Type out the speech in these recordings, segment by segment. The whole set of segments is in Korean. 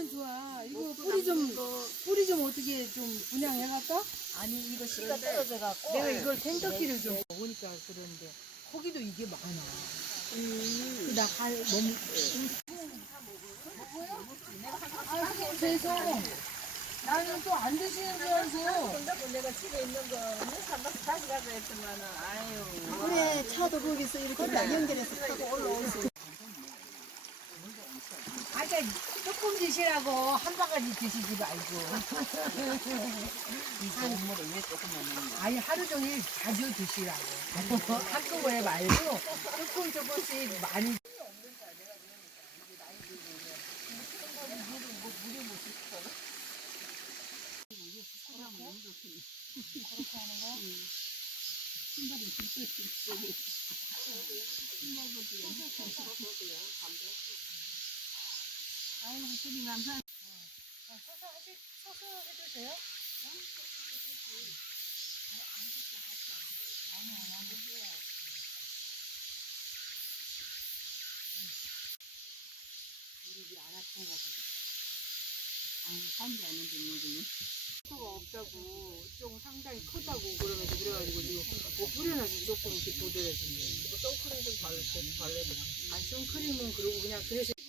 뿌리면 좋아. 이거 뿌리 좀 뿌리 좀 어떻게 좀 분양해 갈까? 아니 이거 씨가 떨어져 갖고 내가 이걸 생터키를 좀 먹으니까 그러는데 거기도 이게 많아. 그나 너무 아 죄송. 나는 또 안 드시는 줄 알고. 손잡고 내가 집에 있는 거는 삼박 다시 가자 했지만은 아유 그래 차도 거기서 이렇게 딱 연결해서 타고 올라올 수 아, 그러니까 조금 드시라고 한 바가지 드시지 말고. 이 동물을 왜 조금만 먹는 아니 하루 종일 자주 드시라고. 한꺼번에 말고 조금 조금씩 많이. 아이고 술이 감사 서서 하시, 서서 해도 돼요? 아니 산지 않은 동물이네 수가 없다고 좀 상당히 크다고 그러면서 그래가지고 지금 뭐 뿌려놔서 조금 이렇게. 이거 선크림 좀 바르, 발라도 아 선크림은 그러고 그냥 그래서 70이요.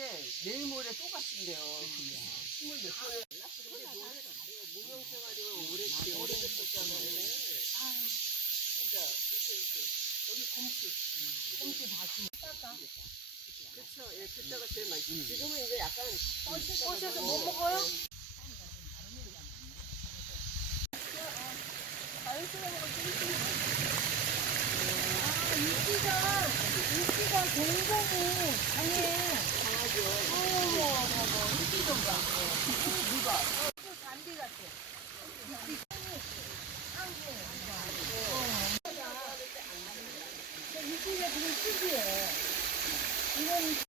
70인데 내일 모레 또 가신대요. 스물 몇 번을 무명생활이 오래 오래됐었잖아요 아유, 진짜 여기 곰치, 곰치 다지. 그쵸 예 그때가 제일 많지 지금은 이제 약간 꼬셔서 못 먹어요? 아, 인기가, 인기가 굉장히 강해. 강하죠. 어머, 어머, 어머, 인기 좀 봐. 어, 누가? 또 잔디 같아. 인기 짱이, 짱이. 특이해. 이건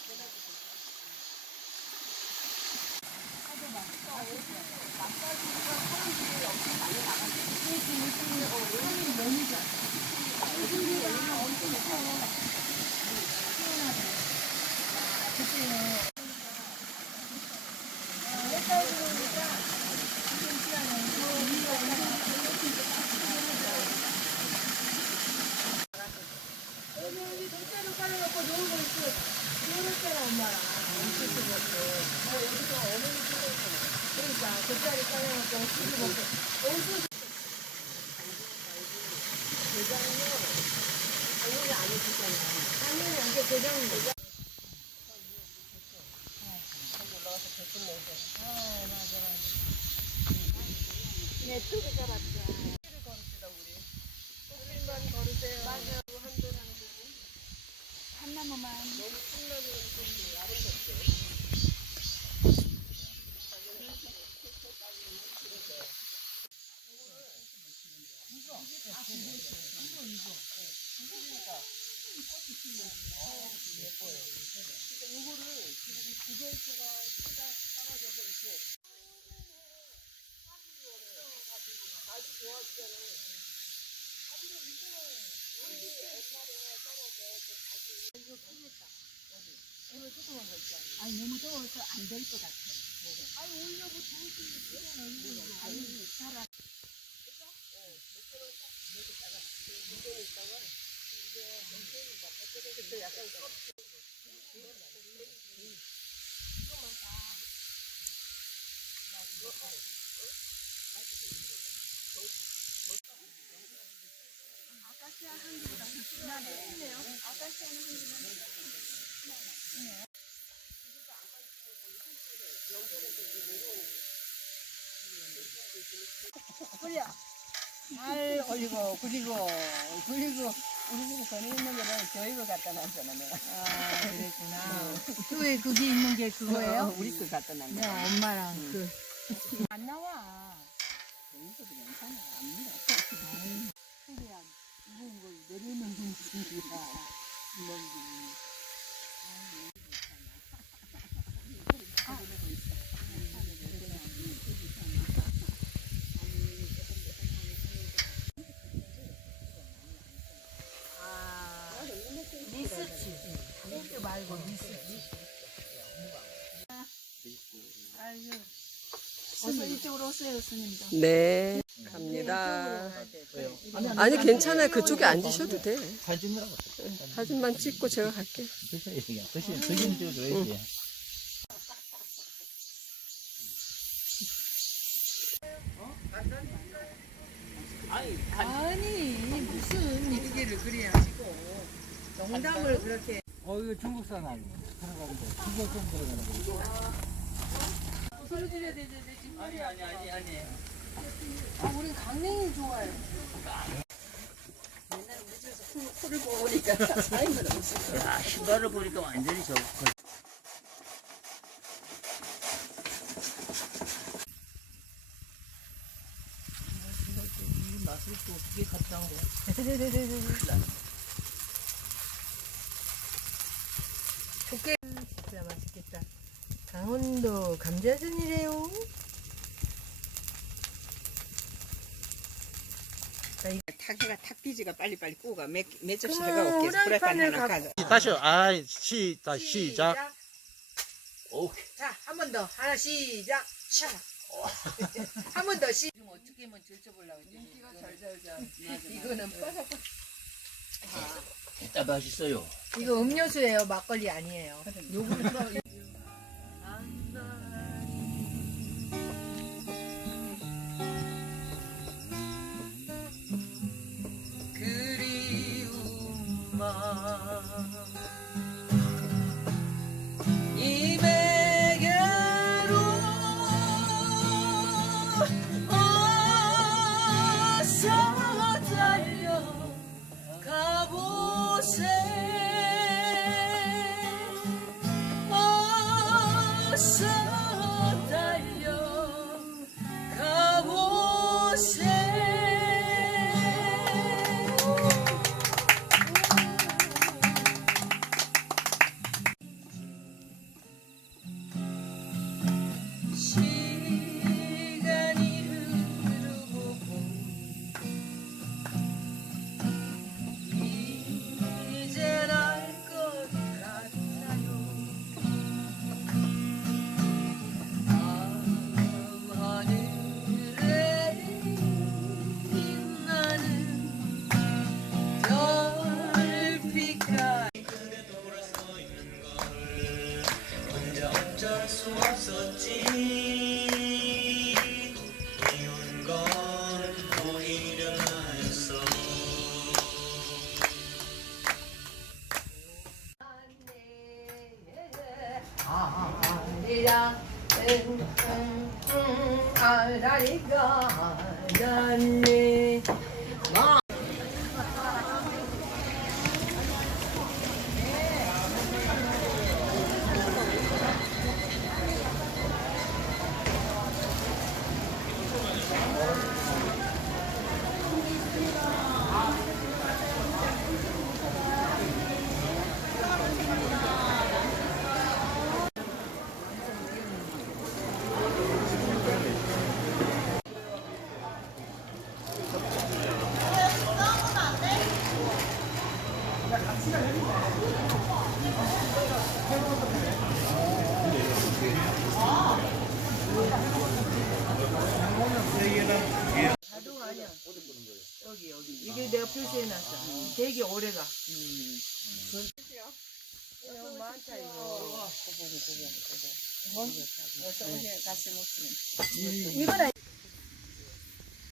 여기 여기 돗자루 깔아놓고 놀고 있어. 놀을 때랑 엄마랑 엄청 먹고. 어, 여기서 어머니 집에서. 그러니까 돗자리 깔아놓고 엄청 먹고. 어디서 대장은요, 당연히 안 해주잖아. 당연히 안 돼, 대장은 뭐. 네 뚜기 잡았자 뚜기를 걸읍시다 우리 뚜기만 걸으세요 맞아요 한줄 하는 거고 한 나무만. 너무 콩나물은 좀 아름답죠 아니 너무 더워서 안될 것 같아 끓여. 알 올리고, 그리고, 그리고, 우리 집에 전에 있는 거는 저희가 갖다 놨잖아, 내가. 아, 그랬구나. 왜 그게 있는 게 그거예요? 우리 거 갖다 놨네 네, 엄마랑 그. 안 나와. 여기서도 괜찮아 안 물어 네. 갑니다. 아니, 괜찮아요. 그쪽에 앉으셔도 돼. 사진 찍느라고. 사진만 찍고 제가 갈게요. 돼. 드시, 드시면 찍어줘야지. 아니 무슨 얘기를 그래 하시고 농담을 그렇게 어, 이거 중국산 아니에요. 들어가는데. 중국 좀 들어가는 거. 소리 들려야 되는데 지금 아니, 아니, 아니, 아니. 아 우린 강냉이 좋아해 코를 보니까 사이는 없어. 야, 신발을 보니까 완전히 저, 맛을 또 어떻게 갖다 온 거야 좋게 진짜 맛있겠다. 강원도 감자전이래요 타기가 탁비지가 빨리빨리 구가 몇, 몇 접시 내가 올게. 프라이팬 하나 갖- 가져. 다시, 아, 시, 다, 시작. 오케이. 자, 한 번 더. 하나 시작. 차. 한번 더 시. 지금 어떻게 하면 들춰보려고 했지? 윤기가 잘잘잘. 이거는 빠삭. 진짜 맛있어요. 이거 음료수예요. 막걸리 아니에요. 요거는 아리랑 아라리가 달리 자동 아니야. 여기 여기 이게 내가 표시해놨어. 되게 오래가. 그건 이거 많다 이거. 고봉 고봉 고봉. 어서 오세요. 같이 먹으면. 아니.